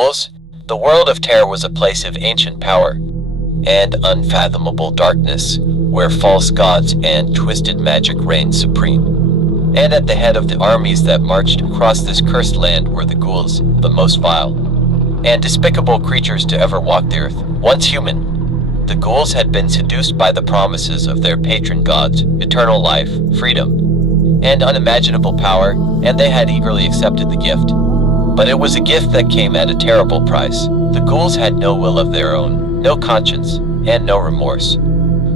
ghouls? The world of terror was a place of ancient power and unfathomable darkness, where false gods and twisted magic reigned supreme. And at the head of the armies that marched across this cursed land were the ghouls, the most vile and despicable creatures to ever walk the earth. Once human, the ghouls had been seduced by the promises of their patron gods, eternal life, freedom, and unimaginable power, and they had eagerly accepted the gift. But it was a gift that came at a terrible price. The ghouls had no will of their own, no conscience, and no remorse.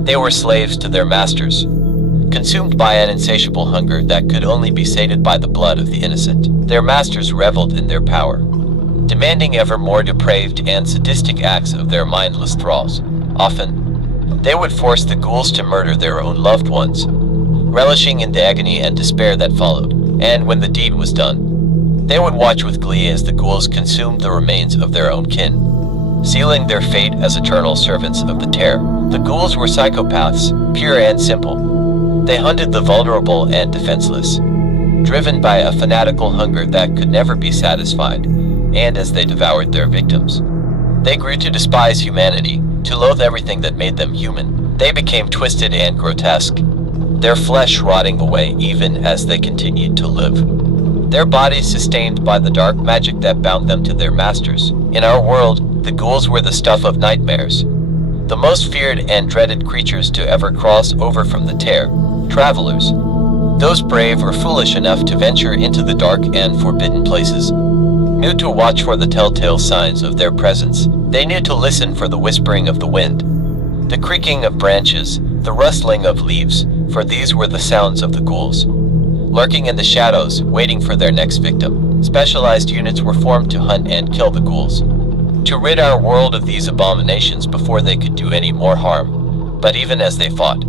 They were slaves to their masters, consumed by an insatiable hunger that could only be sated by the blood of the innocent. Their masters reveled in their power, demanding ever more depraved and sadistic acts of their mindless thralls. Often, they would force the ghouls to murder their own loved ones, relishing in the agony and despair that followed. And when the deed was done, they would watch with glee as the ghouls consumed the remains of their own kin, sealing their fate as eternal servants of the terror. The ghouls were psychopaths, pure and simple. They hunted the vulnerable and defenseless, driven by a fanatical hunger that could never be satisfied. And as they devoured their victims, they grew to despise humanity, to loathe everything that made them human. They became twisted and grotesque, their flesh rotting away even as they continued to live, their bodies sustained by the dark magic that bound them to their masters. In our world, the ghouls were the stuff of nightmares, the most feared and dreaded creatures to ever cross over from the terror. Travelers, those brave or foolish enough to venture into the dark and forbidden places, knew to watch for the telltale signs of their presence. They knew to listen for the whispering of the wind, the creaking of branches, the rustling of leaves, for these were the sounds of the ghouls, lurking in the shadows, waiting for their next victim. Specialized units were formed to hunt and kill the ghouls, to rid our world of these abominations before they could do any more harm. But even as they fought,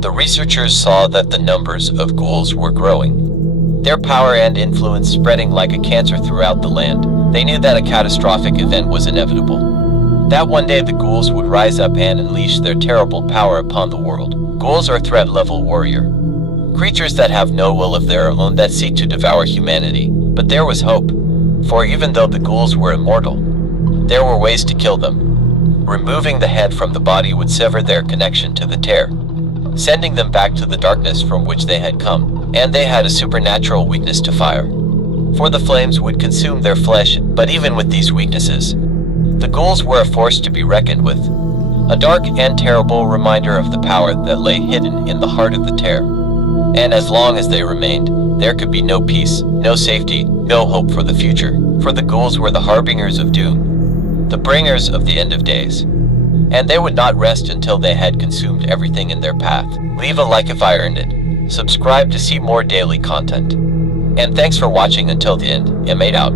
the researchers saw that the numbers of ghouls were growing, their power and influence spreading like a cancer throughout the land. They knew that a catastrophic event was inevitable, that one day the ghouls would rise up and unleash their terrible power upon the world. Ghouls are threat-level warrior, creatures that have no will of their own, that seek to devour humanity. But there was hope, for even though the ghouls were immortal, there were ways to kill them. Removing the head from the body would sever their connection to the terror, sending them back to the darkness from which they had come. And they had a supernatural weakness to fire, for the flames would consume their flesh. But even with these weaknesses, the ghouls were a force to be reckoned with, a dark and terrible reminder of the power that lay hidden in the heart of the terror. And as long as they remained, there could be no peace, no safety, no hope for the future, for the ghouls were the harbingers of doom, the bringers of the end of days. And they would not rest until they had consumed everything in their path. Leave a like if I earned it. Subscribe to see more daily content. And thanks for watching until the end. Made out.